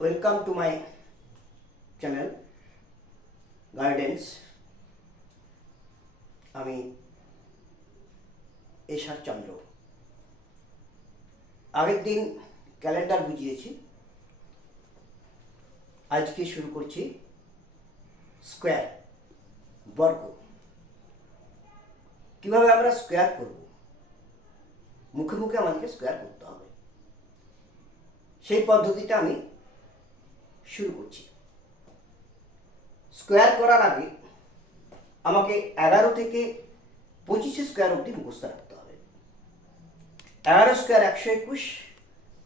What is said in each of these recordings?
Welcome to my channel guidance. আমি এশার চন্দ্র। আগের দিন ক্যালেন্ডার বুঝিয়েছি, আজকে শুরু করছি স্কোয়ার, বর্গ। কিভাবে আমরা স্কোয়ার করব, মুখে মুখে আমাদেরকে স্কোয়ার করতে হবে, সেই পদ্ধতিটা আমি শুরু করছি। স্কোয়ার করার আগে আমাকে 11 থেকে 25 স্কোয়ার অবধি মুখস্থ রাখতে হবে। 11 square 121,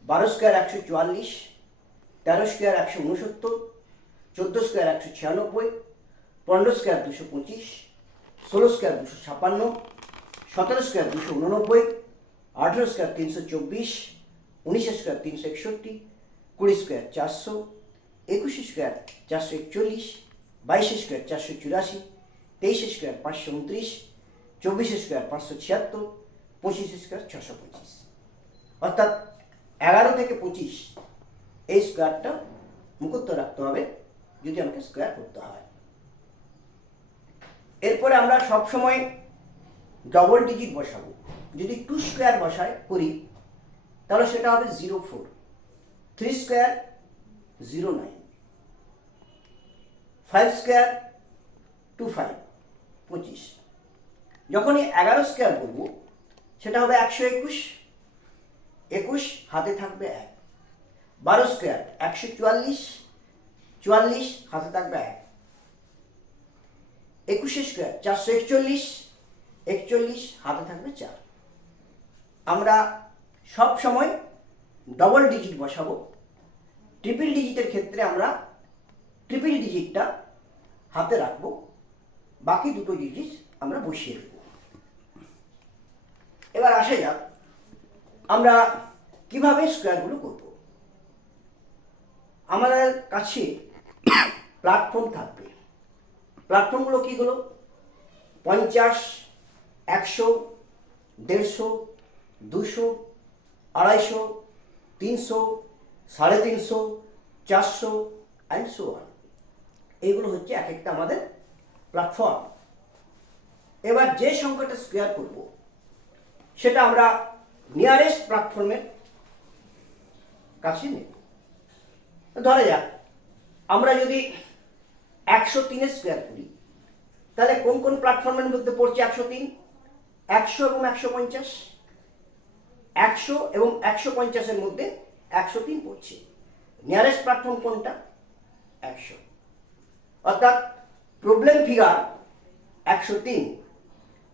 12 square 144, 13 square 169, 14 square 196, 15 square 225, 16 square 256, 17 square 289, 18 square 324, 19 square 361, 20 square 400, 21 square 441, 22 square 484, 23 square 529, 24 square 576, 25 square 625। অর্থাৎ 11 থেকে 25 এই স্কোয়ারটা মুখস্থ রাখতে হবে যদি আমাকে স্কোয়ার করতে হয়। এরপরে আমরা সবসময় ডবল ডিজিট বসাবো। যদি 2 স্কোয়ার করি তাহলে সেটা হবে 04, 3 স্কোয়ার 09, 5 স্কোয়ার 25, 25। যখনই 11 স্কোয়ার করবো সেটা হবে 121, 21 হাতে থাকবে 1, 12 স্কোয়ার 144, 44 হাতে থাকবে 1, 21 স্কোয়ার 441, 41 হাতে থাকবে 4। আমরা সব সময় ডবল ডিজিট বসাবো। ট্রিপল ডিজিটের ক্ষেত্রে আমরা ট্রিপল ডিজিটটা হাতে রাখবো, বাকি দুটো ডিজিট আমরা বসিয়ে দেব। এবার আসা যাক আমরা কিভাবে স্কোয়ারগুলো করব। আমাদের কাছে প্ল্যাটফর্ম থাকবে। প্ল্যাটফর্মগুলো কীগুলো? 50, 100, 150, 200, 250, 300, 350, 400 অ্যান্ড সো অন। এইগুলো হচ্ছে এক একটা আমাদের প্ল্যাটফর্ম। এবার যে সংখ্যাটা স্কোয়ার করব সেটা আমরা নিয়ারেস্ট প্ল্যাটফর্মের কাছে নেব। ধরা যাক আমরা যদি 103 স্কোয়ার করি তাহলে কোন কোন প্ল্যাটফর্মের মধ্যে পড়ছে 103? 100 এবং 150। 100 এবং 150-এর মধ্যে 103 পড়ছে। নিয়ারেস্ট প্ল্যাটফর্ম কোনটা? 100। অর্থাৎ প্রবলেম ফিগার 103,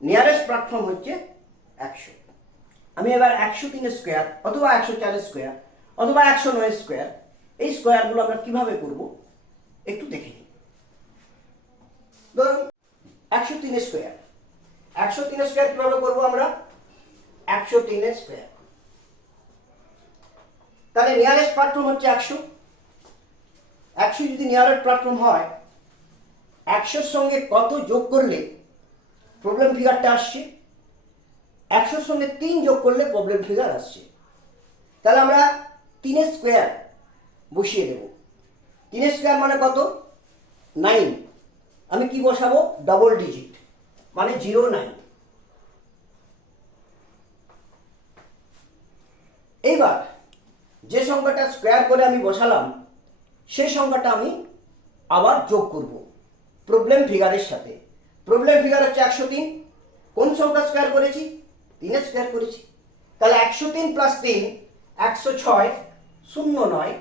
নিয়ারেস্ট প্ল্যাটফর্ম হচ্ছে 100। আমি এবার 103 স্কোয়ার অথবা 104 স্কোয়ার অথবা 109 স্কোয়ার, এই স্কোয়ারগুলো আমরা কিভাবে করব একটু দেখে নিই। ধরুন 103 স্কোয়ার। 103 স্কোয়ার কিভাবে করবো আমরা? 103 স্কোয়ার, তাহলে নিয়ারেস্ট প্ল্যাটফর্ম হচ্ছে 100। 100 যদি নিয়ারেস্ট প্ল্যাটফর্ম হয়, 100-র সঙ্গে কত যোগ করলে প্রবলেম ফিগারটা আসছে? 100-র সঙ্গে 3 যোগ করলে প্রবলেম ফিগার আসছে। তাহলে আমরা 3 স্কোয়ার বসিয়ে দেব। 3 স্কোয়ার মানে কত? 9। আমি কি বসাবো? ডবল ডিজিট, মানে 09। এইবার যে সংখ্যাটা স্কোয়ার করে আমি বসালাম সেই সংখ্যাটা আমি আবার যোগ করব প্রবলেম ফিগারের সাথে। প্রবলেম ফিগার হচ্ছে 103। কোন সংখ্যা স্কোয়ার করেছি? 3 স্কোয়ার করেছি। তাহলে 103 প্লাস 3 106, 09,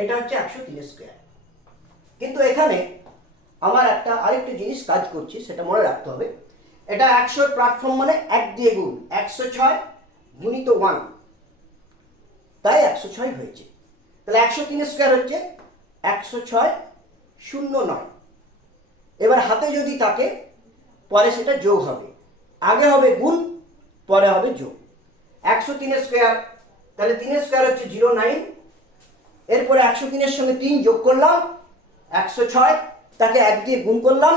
এটা হচ্ছে 103 স্কোয়ার। কিন্তু এখানে আমার আরেকটা জিনিস কাজ করছে, সেটা মনে রাখতে হবে। এটা 100 প্ল্যাটফর্ম মানে 1 দিয়ে গুণ, 106 গুণিত 1, তাই 106 হয়েছে। তাহলে 103 স্কোয়ার হচ্ছে 106, 09। এবার হাতে যদি থাকে পরে সেটা যোগ হবে। আগে হবে গুণ, পরে হবে যোগ। 103 স্কোয়ার, তাহলে 3 স্কোয়ার হচ্ছে 09। এরপরে 103-এর সঙ্গে 3 যোগ করলাম 106, তাকে 1 দিয়ে গুণ করলাম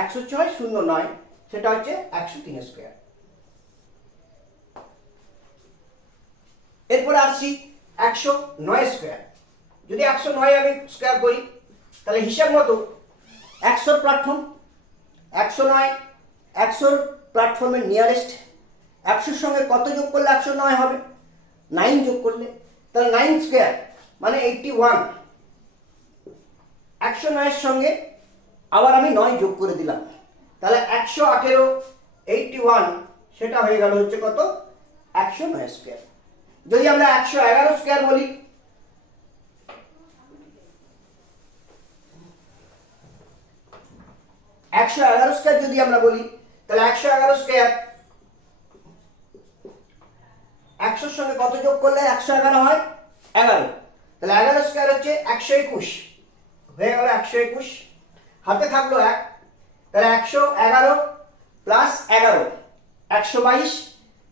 106, 09, সেটা হচ্ছে 103 স্কোয়ার। এরপরে আসছি 109 স্কোয়ার। যদি 109 আমি স্কোয়ার করি তাহলে হিসাব মতো 100 প্ল্যাটফর্ম, 109 100 প্ল্যাটফর্মের নিয়ারেস্ট, 100 সঙ্গে কত যোগ করলে 109 হবে? 9 যোগ করলে, তাহলে 9 স্কোয়ার মানে 81। 109 এর সঙ্গে আবার আমি 9 যোগ করে দিলাম, তাহলে 118 81 সেটা হয়ে গেল হচ্ছে কত? 109 স্কোয়ার। যদি আমরা 111 স্কোয়ার বলি, 111 স্কোয়ার যদি আমরা বলি তাহলে 111 স্কোয়ার 100 সঙ্গে কত যোগ করলে 111 হয়? 11। তাহলে 11 স্কোয়ার হচ্ছে 121, হয়ে গেল 121। হাতে থাকলো 1, তাহলে 111 প্লাস 11 122,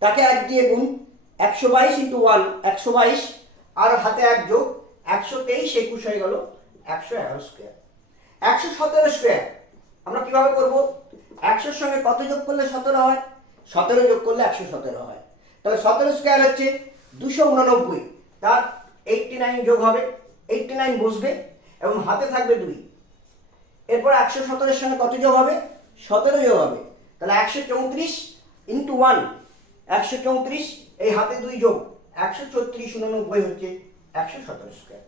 তাকে 1 দিয়ে গুণ, 122 ইন্টু 1 122, আর হাতে 1 যোগ 123 21 হয়ে গেল 111 স্কোয়ার। 117 স্কোয়ার আমরা কিভাবে করব? 100 সঙ্গে কত যোগ করলে 17 হয়? 17 যোগ করলে 117 হয়। তাহলে 17 স্কোয়ার হচ্ছে 289, তার 89 যোগ হবে, 89 বসবে এবং হাতে থাকবে 2। এরপর 117 এর সঙ্গে কত যোগ হবে? 17 যোগ হবে, তাহলে 134 ইন্টু 1 134, এই হাতে 2 যোগ 134 89 হচ্ছে 117 স্কোয়ার।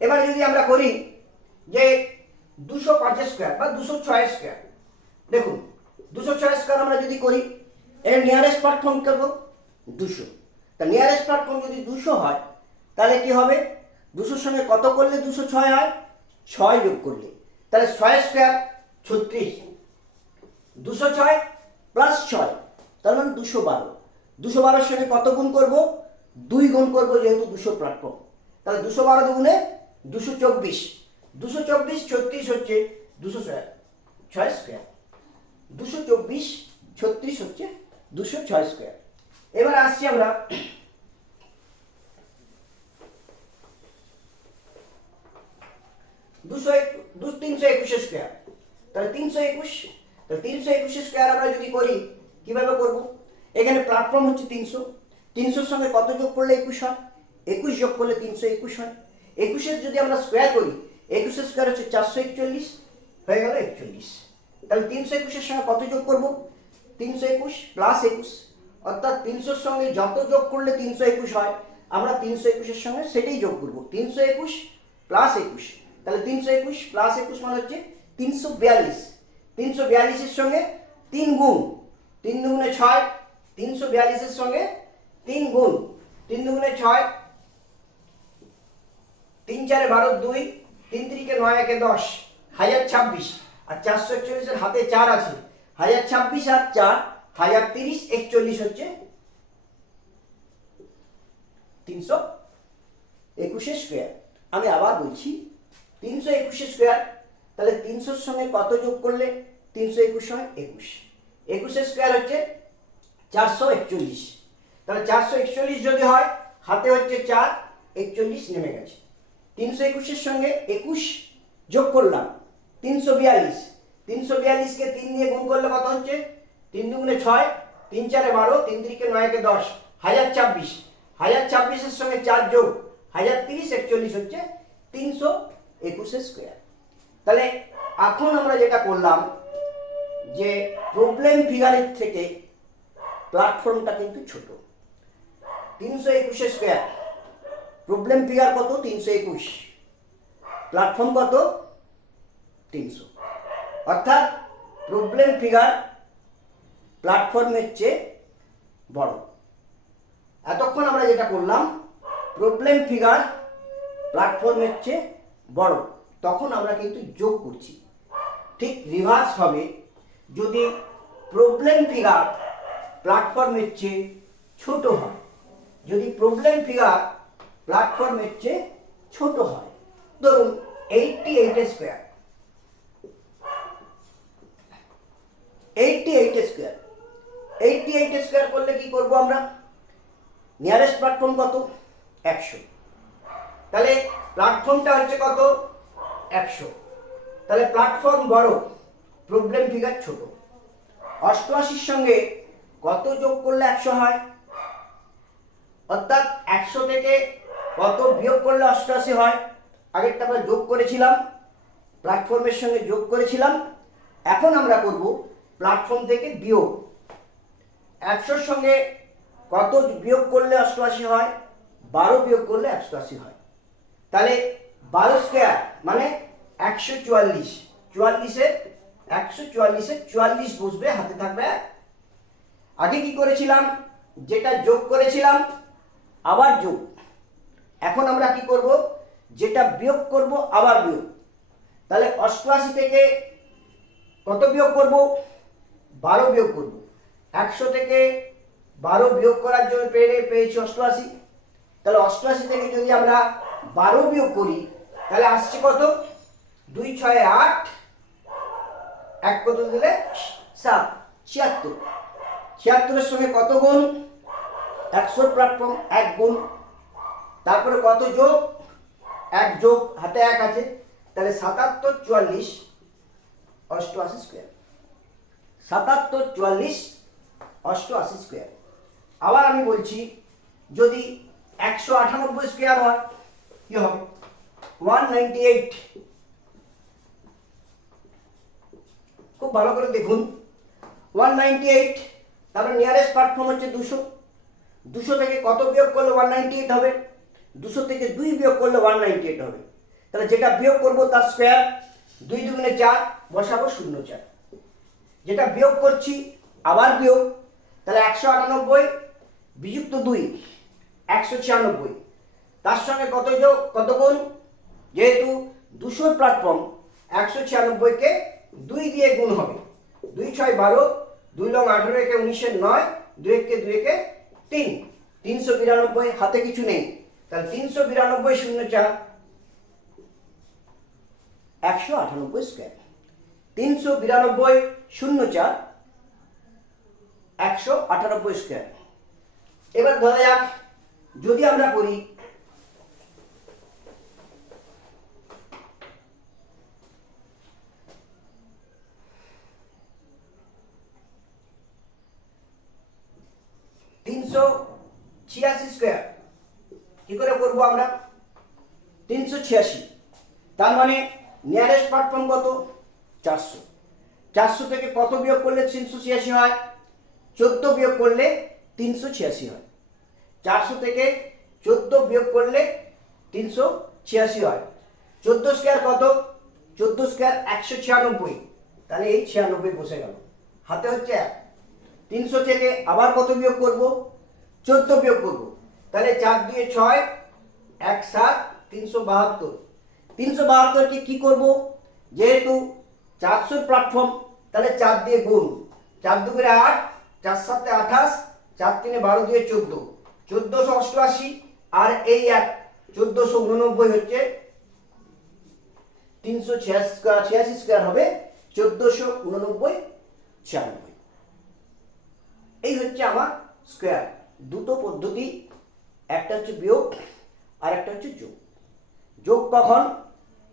এবার যদি আমরা করি যে 205 স্কোয়ার বা 206 স্কোয়ার, দেখুন 206 স্কোয়ার আমরা যদি করি, এর নিয়ারেস্ট প্ল্যাটফর্ম করব 200। তা নিয়ারেস্ট প্ল্যাটফর্ম যদি 200 হয় তাহলে কি হবে? 200 সঙ্গে কত করলে 206 হয়? 6 যোগ করলে, তাহলে 6 স্কোয়ার 36, 206 প্লাস 6 তার মানে 212। 212 সঙ্গে কত গুণ করব? 2 গুণ করব, যেহেতু 200 প্ল্যাটফর্ম, তাহলে 212 দুগুণে 224, 224 36 হচ্ছে 206 স্কোয়ার, 224 36 হচ্ছে 206 স্কোয়ার। এবার আসছি আমরা 321 স্কোয়ার, তাহলে 321, তাহলে 321 স্কোয়ার আমরা যদি করি কিভাবে করব? এখানে প্ল্যাটফর্ম হচ্ছে 300, 300 এর সঙ্গে কত যোগ করলে 21 হয়? 21 যোগ করলে 321 হয়। 21 এর যদি আমরা স্কোয়ার করি, 21 স্কোয়ার হচ্ছে 441, হয়ে গেল 41। তাহলে 321 এর সঙ্গে কত যোগ করব? 321 প্লাস 21, অর্থাৎ 300 এর সঙ্গে যত যোগ করলে 321 হয় আমরা 321 এর সঙ্গে সেটাই যোগ করব, 321 প্লাস 21। তাহলে 321 প্লাস 21 মানে হচ্ছে 342। 342 এর সঙ্গে 3 গুণ, 3 দুগুণে 6, 342 এর সঙ্গে 3 গুণ, 3 দুগুণে 6, 3 4 12 2, 3 3 9 1 10, 1026, আর 441 এর হাতে 4 আছে, 1026 আর 4 1030 41 হচ্ছে 321 স্কোয়ার। আমি আবার বলছি 321 স্কোয়ার, তাহলে 300 এর সঙ্গে কত যোগ করলে 321 হয়? 21। 21 স্কোয়ার হচ্ছে 441, তাহলে 441 যদি হয়, হাতে হচ্ছে 4, 41 নেমে গেছে। 321 এর সঙ্গে 21 যোগ করলাম 342, 342 কে 3 দিয়ে গুণ করলে কত হচ্ছে? 3 দুগুণে 6, 3 4 12, 3 3 9 10, 1026, 1026 এর সঙ্গে 4 যোগ 1030 41 হচ্ছে 321 স্কোয়ার। তাহলে এখন আমরা যেটা করলাম যে প্রবলেম ফিগারের থেকে প্ল্যাটফর্মটা কিন্তু ছোট। 321 স্কোয়ার, প্রবলেম ফিগার কত? 321, প্ল্যাটফর্ম কত? 300, অর্থাৎ প্রবলেম ফিগার প্ল্যাটফর্মের চেয়ে বড়। এতক্ষণ আমরা যেটা করলাম প্রবলেম ফিগার প্ল্যাটফর্মের চেয়ে বড়, তখন আমরা কিন্তু যোগ করছি। ঠিক রিভার্স হবে, যদি প্রবলেম ফিগার প্ল্যাটফর্মের চেয়ে ছোট হয়, যদি প্রবলেম ফিগার প্ল্যাটফর্মের চেয়ে ছোট হয়, ধরুন 88 স্কোয়ার, 88 স্কোয়ার, 88 স্কোয়ার করলে কি করব আমরা? নিয়ারেস্ট প্ল্যাটফর্ম কত? 100, তাহলে প্ল্যাটফর্মটা হচ্ছে কত? 100, তাহলে প্ল্যাটফর্ম বড়, প্রবলেম ফিগার ছোট। 88 সঙ্গে কত যোগ করলে 100 হয়? অর্থাৎ 100 থেকে কত বিয়োগ করলে অষ্টআশি হয়? আগেরটা আমরা যোগ করেছিলাম, প্ল্যাটফর্মের সঙ্গে যোগ করেছিলাম। এখন আমরা করব প্ল্যাটফর্ম থেকে বিয়োগ। 100-র সঙ্গে কত বিয়োগ করলে অষ্টআশি হয়? 12 বিয়োগ করলে 180 হয়। তাহলে 12 স্কোয়ার মানে 144। 144 বসবে, হাতে থাকবে 1। আগে কি করেছিলাম? যেটা যোগ করেছিলাম আবার যোগ। এখন আমরা কি করব? যেটা বিয়োগ করব আবার বিয়োগ। তাহলে 88 থেকে কত বিয়োগ করব? 12 বিয়োগ করব। 100 থেকে 12 বিয়োগ করার জন্য পেয়েছি 88। তাহলে 88 থেকে যদি আমরা 12 বিয়োগ করি তাহলে আসছে কত? 2 6 8, 1 কত দিলে 7, 76। 76-এর সঙ্গে কত গুণ? 100 প্ল্যাটফর্ম 1 গুণ। তারপরে কত যোগ? 1 যোগ, হাতে 1 আছে। তাহলে 77 44 88 স্কোয়ার। 77 44 88 স্কোয়ার। আবার আমি বলছি, যদি 198 স্কোয়ার হয় কি হবে? 198। খুব ভালো করে দেখুন, 198। তারপরে নিয়ারেস্ট প্ল্যাটফর্ম হচ্ছে 200। 200 থেকে কত বিয়োগ করলে 198 হবে? 200 থেকে 2 বিয়োগ করলে 198 হবে। তাহলে যেটা বিয়োগ করব তার স্কোয়ার। 2 দুগুণে 4, বসাবো 0 4। যেটা বিয়োগ করছি আবার বিয়োগ। তাহলে 198 বিযুক্ত 2 196। তার সঙ্গে কত যোগ, কত গুণ? যেহেতু 200 প্ল্যাটফর্ম 196-কে 2 দিয়ে গুণ হবে। 2 6 12, 2 লং 18, একে 19 9, 2 একে 2 একে 3, 392। হাতে কিছু নেই, তাহলে 392 0 4 198 স্কোয়ার। 392 0 4 198 স্কোয়ার। এবার ধরা যাক যদি আমরা করি স্কোয়ার, কি করে করবো আমরা? 386। তার মানে নিয়ারেস্ট প্ল্যাটফর্ম কত? 400। 400 থেকে কত বিয়োগ করলে 386 হয়? 14 বিয়োগ করলে 386 হয়। 400 থেকে 14 বিয়োগ করলে 386 হয়। 14 স্কোয়ার কত? 14 স্কোয়ার 196। তাহলে এই 96 বসে গেল, হাতে হচ্ছে 1। 300 থেকে আবার কত বিয়োগ করব? 14 বিয়োগ করব। তাহলে 4 দিয়ে 6, 1 7, 372। 372-কে কি করব? যেহেতু 400 প্ল্যাটফর্ম, তাহলে 4 দিয়ে গুণ। 4 দুগুণে 8, 4 7 28, 4 3 12 দিয়ে 14, 1488। আর এই 1 1489 হচ্ছে 386 স্কোয়ার হবে 1489 96। এই হচ্ছে আমার স্কোয়ার। দুটো পদ্ধতি, একটা হচ্ছে বিয়োগ আর একটা হচ্ছে যোগ। যোগ কখন?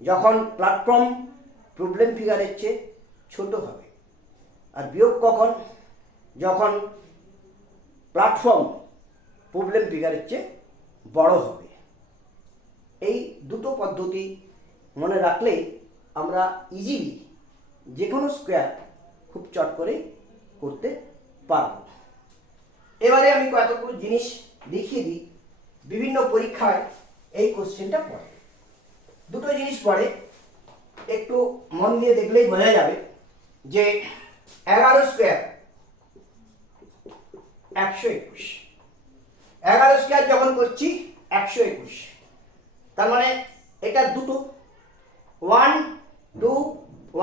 যখন প্ল্যাটফর্ম প্রবলেম ফিগারের চেয়ে ছোট হবে। আর বিয়োগ কখন? যখন প্ল্যাটফর্ম প্রবলেম ফিগারের চেয়ে বড় হবে। এই দুটো পদ্ধতি মনে রাখলেই আমরা ইজিলি যে কোনো স্কোয়ার খুব চট করে করতে পারব। এবারে আমি কতগুলো জিনিস দেখিয়ে দিই। বিভিন্ন পরীক্ষায় এই কোশ্চেনটা পড়ে। দুটো জিনিস পড়ে, একটু মন দিয়ে দেখলেই বোঝা যাবে যে 11 স্কোয়ার 121। 11 স্কোয়ার যখন করছি 121, তার মানে এটা দুটো 1 2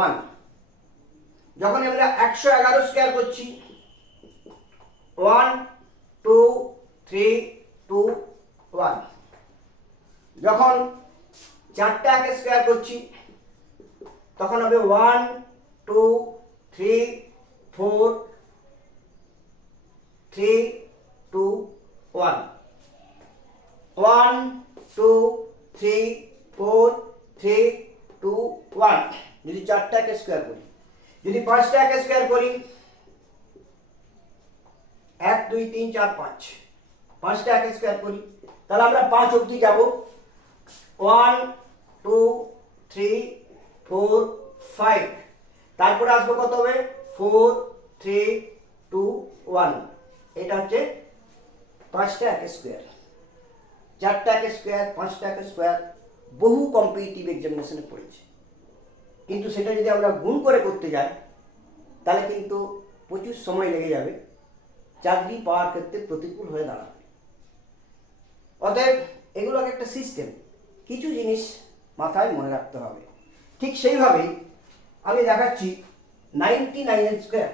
1। যখন আমরা 111 স্কোয়ার করছি 1 2 3 2 1। যখন 4টা স্কোয়ার করছি তখন হবে 1 2 3 4 3 2 1। 1 2 3 4 3 2 1 যদি 4টা স্কোয়ার করি। যদি 5টা স্কোয়ার করি 1 2 3 4 5, 5টা স্কোয়ার করি তাহলে আমরা 5 অবধি যাব। 1 2 3 4 5, তারপরে আসবো কত হবে 4 3 2 1। এটা হচ্ছে 5টা এক স্কোয়ার, 4টা এক স্কোয়ার, 5টা এক স্কোয়ার, বহু কম্পিটিটিভ এক্সামিনেশনে পড়েছে। কিন্তু সেটা যদি আমরা গুণ করে করতে যাই তাহলে কিন্তু প্রচুর সময় লেগে যাবে, চাকরি পাওয়ার ক্ষেত্রে প্রতিকূল হয়ে দাঁড়াবে। অতএব এগুলো একটা সিস্টেম, কিছু জিনিস মাথায় মনে রাখতে হবে। ঠিক সেইভাবেই আমি দেখাচ্ছি 99 স্কোয়ার।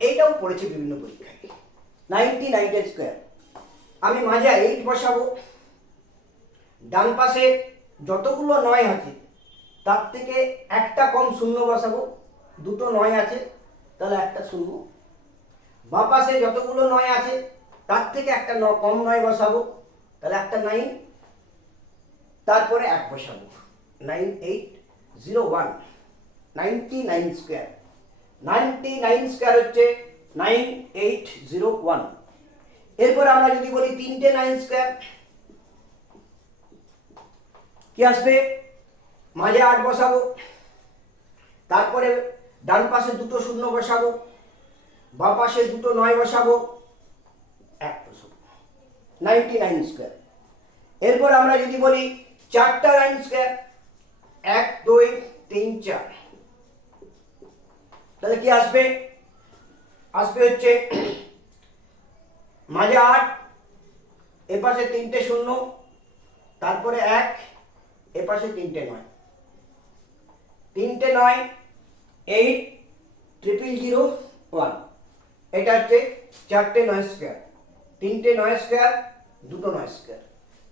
এইটাও পড়েছে বিভিন্ন পরীক্ষায়। 99 স্কোয়ার আমি মাঝে 8 বসাবো, ডান পাশে যতগুলো 9 আছে তার থেকে একটা কম শূন্য বসাবো, দুটো 9 আছে তাহলে একটা শূন্য। বাঁ পাশে যতগুলো 9 আছে তার থেকে একটা কম 9 বসাবো, তাহলে একটা 9, তারপরে 1 বসাবো। 9 8 0 1, 99 স্কোয়ার। 99 স্কোয়ার হচ্ছে 9801। এরপর আমরা যদি বলি 3টে 9 স্কোয়ার, কি আসবে? মাঝে 8 বসাবো, তারপরে ডান পাশে দুটো শূন্য বসাবো, বাঁ পাশে দুটো 9 বসাবো, 1 বসাবো। 99 স্কোয়ার। এরপর আমরা যদি বলি 4টা 9 স্কোয়ার, 1 2 3 4, তাহলে কি আসবে? আসবে হচ্ছে মাঝে 8, এপাশে 3টে শূন্য, তারপরে 1, এপাশে 3টে 9, 3টে 9 8 0 0 1। এটা হচ্ছে 4টে 9 স্কোয়ার, 3টে 9 স্কোয়ার, দুটো 9 স্কোয়ার।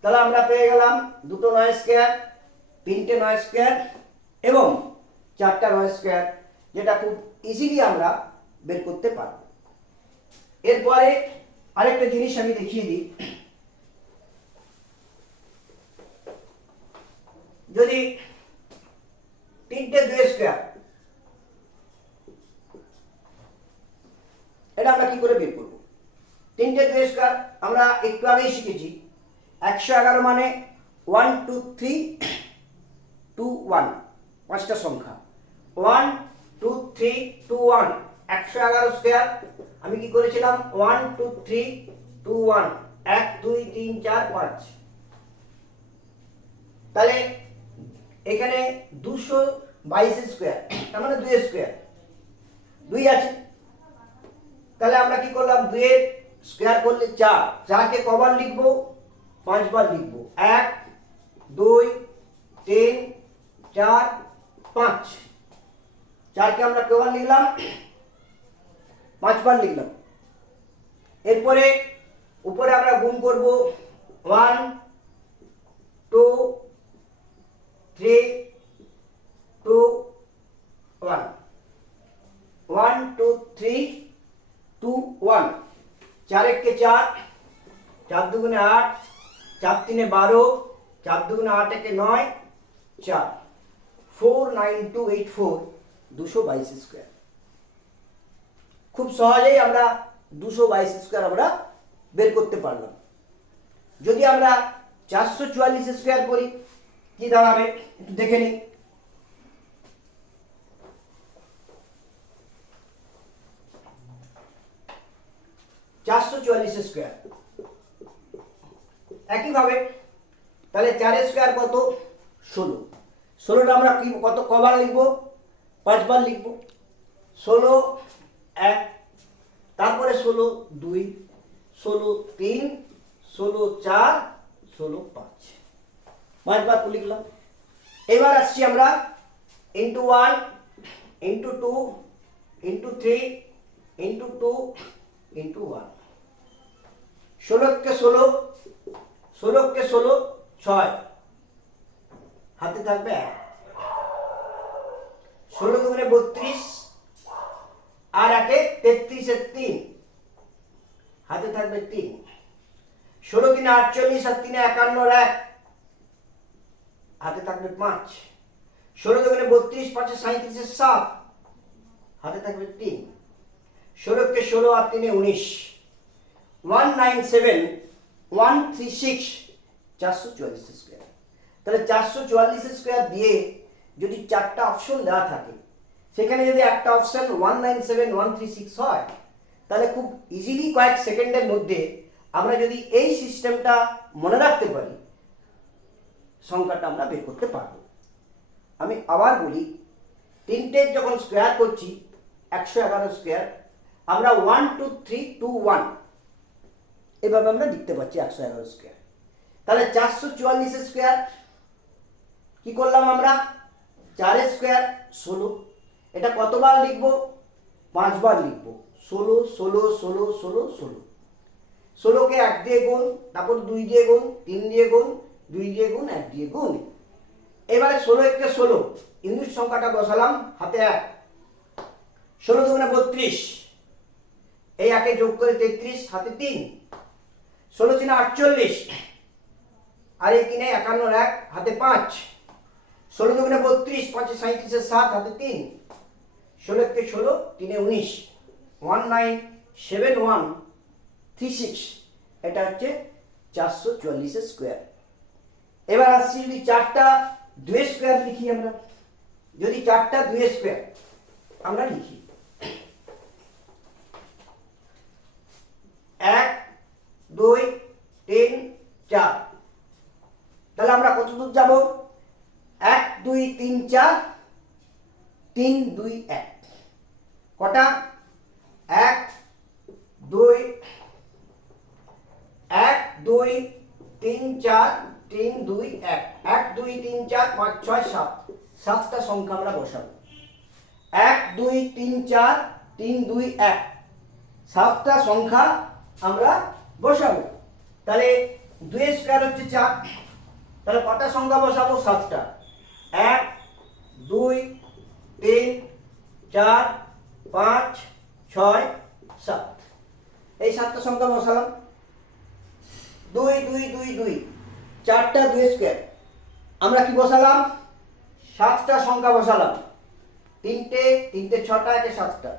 তাহলে আমরা পেয়ে গেলাম দুটো 9 স্কোয়ার, 3টে 9 স্কোয়ার এবং 4টা 9 স্কোয়ার, যেটা খুব ইজিলি আমরা বের করতে পারব। এরপরে আরেকটা জিনিস আমি দেখিয়ে দিই। যদি 3টে 2 স্কোয়ার, এটা আমরা কি করে বের করব? 3টে 2 স্কোয়ার আমরা একটু আগেই শিখেছি। 111 মানে 1 2 3 2 1, 5টা সংখ্যা। 1 2 3 2 1, 111 স্কোয়ার। আমি কি করেছিলাম? 1 2 3 2 1, 1 2 3 4 5। তাহলে এখানে 222 স্কোয়ার, তার মানে 2 স্কোয়ার, 2 আছে। তাহলে আমরা কি করলাম? 2 এর স্কোয়ার করলে 4, 4কে কবার লিখবো? 5 বার লিখবো। 1 2 3 4 5, 4কে আমরা কবার লিখলাম? 5 বার লিখলাম। এরপরে উপরে আমরা গুণ করব। 1 2 3 2 1, 1 2 3 2 1, 4 1 के 4, 4 2 8, 4 3 12, 4 2 8 1 9, 4 49284, 222 স্কোয়ার। খুব সহজেই আমরা 222 স্কোয়ার আমরা বের করতে পারলাম। যদি আমরা 444 স্কোয়ার করি কি দাঁড়াবে একটু দেখে নিই। 444 স্কোয়ার একইভাবে, তাহলে 4 স্কোয়ার কত? 16। 16টা আমরা কি কত কবার লিখবো? 5 বার লিখবো। 16 1, তারপরে 16 2, 16 3, 16 4, 16 5, 5 বার লিখলাম। এবার আসছি আমরা into 1 into 2 into 3 into 2 into 1। 16 কে 16, 16 কে 16 6, হাতে থাকবে 1। 16 দুগুণে 32 আর 1 33 এর 3, হাতে থাকবে 3। 16 3 48 আর 3 51 এর 1, হাতে থাকবে 5। 16 দুগুণে 32, 5 37 এর 7, হাতে থাকবে 3। 16 কে 16 আর 3 19, 197,136 444 স্কোয়ার। তাহলে 444 স্কোয়ার দিয়ে যদি চারটা অপশন দেওয়া থাকে, সেখানে যদি একটা অপশন 197,136 হয়, তাহলে খুব ইজিলি কয়েক সেকেন্ডের মধ্যে আমরা যদি এই সিস্টেমটা মনে রাখতে পারি, সংখ্যাটা আমরা বের করতে পারবো। আমি আবার বলি, তিনটের যখন স্কোয়ার করছি 111 স্কোয়ার, আমরা 1 2 3 2 1 এভাবে আমরা লিখতে পারছি 111 স্কোয়ার। তাহলে 444 স্কোয়ার কি করলাম আমরা, 4 স্কোয়ার 16। এটা কতবার লিখবো, 5 বার লিখবো। 16 16 16 16 16। 16কে 1 দিয়ে গুণ, তারপর 2 দিয়ে গুণ, 3 দিয়ে গুণ, 2 দিয়ে গুণ, 1 দিয়ে গুণ। এবারে 16 × 16 ইংলিশ সংখ্যাটা বসালাম হাতে 1, 16 দুগুণে 32, এই 1 যোগ করে 33, হাতে 3, 16 3 48, আর এই 3 51 1, হাতে 5, 16 দুগুণে 32, 5 37 7, হাতে 3, 16 × 16 3 19, 197,136। এটা হচ্ছে 444 স্কোয়ার। এবার আসছি যদি চারটা 2 স্কোয়ার লিখি আমরা, যদি চারটা 2 স্কোয়ার আমরা লিখি, 1 2 3 4, তাহলে আমরা কত দূর যাব, 1 2 3 4, 3 2 1, কটা, 1 2 1 2 3 4 3 2 1, 1 2 3 4 5 6 7, 7টা সংখ্যা আমরা বসাবো। 1 2 3 4 3 2 1, 7টা সংখ্যা আমরা বসাবো। তাহলে 2 স্কোয়ার হচ্ছে 4, তাহলে কটা সংখ্যা বসাবো, 7টা। 1 2 3 4 5 6 7, এই 7টা সংখ্যা বসালাম। 2 2 2 2, চারটা 2 স্কোয়ার, আমরা কি বসালাম, 7টা সংখ্যা বসালাম। 3টে 3টে 6টা, 1 7টা।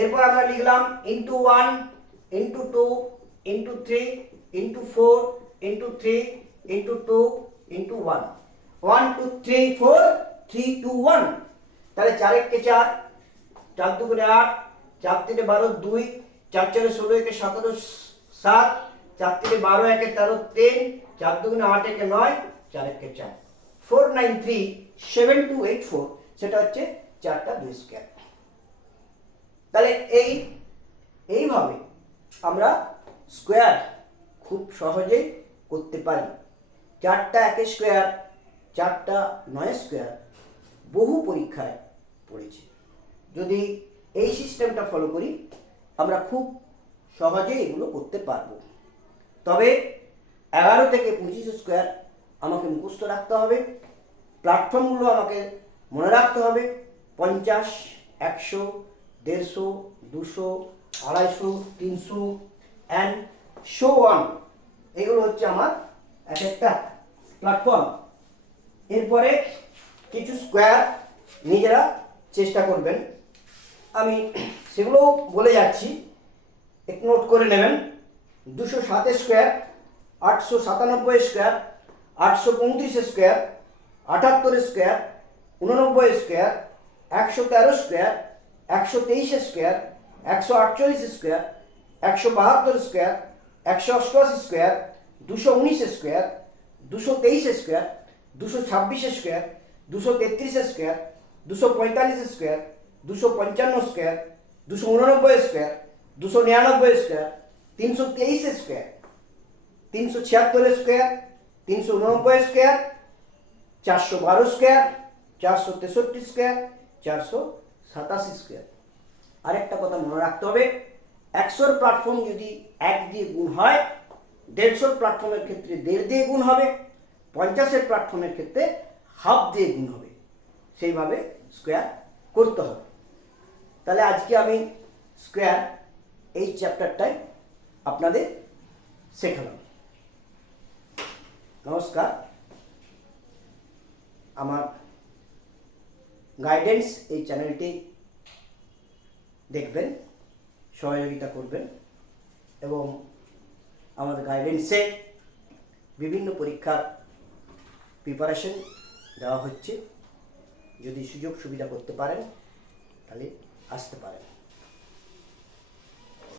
এরপর আমরা লিখলাম into 1 into 2 into 3 into 4 into 3 into 2 into 1, 1 2 3 4 3 2 1। তাহলে 4 1 4, 4 2 8, 4 3 12 2, 4 4 16 1 17 7, 4 3 12 1 13 3, 4 2 8 1 9, 4 1 4, 493 7284, সেটা হচ্ছে চারটা 2 স্কোয়ার। তাহলে এইভাবে আমরা স্কোয়ার খুব সহজেই করতে পারি। চারটা 1 স্কোয়ার, চারটা 9 স্কোয়ার বহু পরীক্ষায় পড়েছে। যদি এই সিস্টেমটা ফলো করি, আমরা খুব সহজেই এগুলো করতে পারবো। তবে 11 থেকে 25 স্কোয়ার আমাকে মুখস্থ রাখতে হবে, প্ল্যাটফর্মগুলো আমাকে মনে রাখতে হবে, 50 100 150 200 250 300 অ্যান্ড শো অন। এগুলো হচ্ছে আমার এক একটা প্ল্যাটফর্ম। এরপরে কিছু স্কোয়ার নিজেরা চেষ্টা করবেন, আমি সেগুলো বলে যাচ্ছি, একটু নোট করে নেবেন। 207 square, 897 square, 835 square, 78 square, 89 square, 113 square, 123 square, 148 square, 172 square, 188 square, 219 square, 223 square, 226 square, 233 square, 245 square, 255 square, 289 square, 299 square, 323 square, 376 square, 389 square, 412 square, 463 square, 487 square. আরেকটা কথা মনে রাখতে হবে, 100 প্ল্যাটফর্ম যদি 1 দিয়ে গুণ হয়, 150 প্ল্যাটফর্মের ক্ষেত্রে 1.5 দিয়ে গুণ হবে, 50 প্ল্যাটফর্মের ক্ষেত্রে হাফ দিয়ে গুণ হবে। সেইভাবে স্কোয়ার করতে হবে। তাহলে আজকে আমি স্কোয়ার এই চ্যাপ্টারটাই আপনাদের শেখালাম। নমস্কার। আমার গাইডেন্স এই চ্যানেলটি দেখবেন, সহযোগিতা করবেন এবং আমাদের গাইডেন্সে বিভিন্ন পরীক্ষার প্রিপারেশন দেওয়া হচ্ছে। যদি সুযোগ সুবিধা করতে পারেন তাহলে আসতে পারেন।